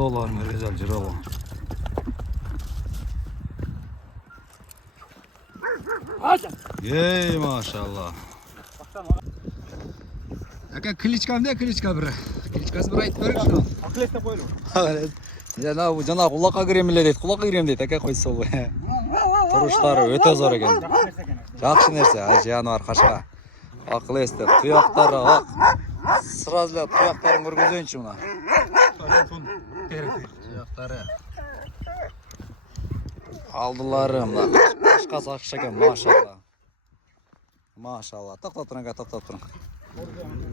Oğlan güzel ciralo. Yey maşallah. Aka klitschkam ne klitschka bir. Klitschkası bir aytып берик şunu. Akılete koyalım. Жана кулакка кирем эле дейт, кулакка кирем дейт, ака койсо го. Туруштары өтө зор экен. Жакшы нерсе, Жануар кашка. Акыл эстеп, туяктары ак. Сразу эле туяктарын көргөзөйүнчү мына. Туяктары. Алдылары мына кашкасы акча экен, машалла. Машалла. Токтоп туруң, ака, токтоп туруң.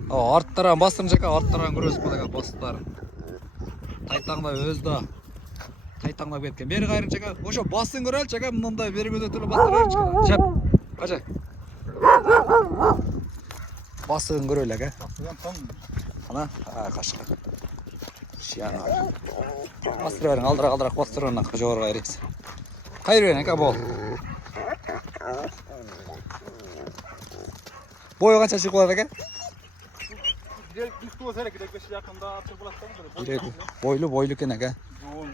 Арттаран бастырың жака, арттаран көрөсүп калат ака, бастыктарын. Тайтаңда өзді тайтаңдап кеткен. Бері қайрын жака. Ошо басын көрел жака, мындай бері көзөтүлүп бастырып жака. Жап. Кажа. Басын көрел ака. Ана, кашка. Шияна. Бастырып бериң, алдыраак бастырып анан жогору кайрыбыз. Кайрып бериң ака, бол. Бою канча чыгып калат ака? Бойлу екен ака.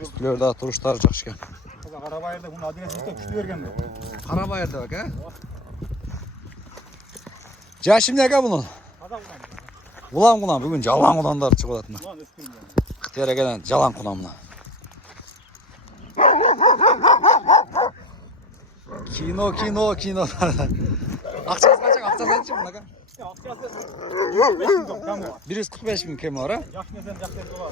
Үстілерді туруштары жақшы екен. Қарабайырда бұның адресын істеп күшті берген. Қарабайырда ака. Жашым не ака бұның? Улан құнан, бүгін жалан құнандар шығып жатыр. Қытер акадан жалан құнан мұна. Кино. Ақшасы қанша? Ақшасы қанша бұның ака? 145 bin kemi var ha? Yaş neden yaklaşık var.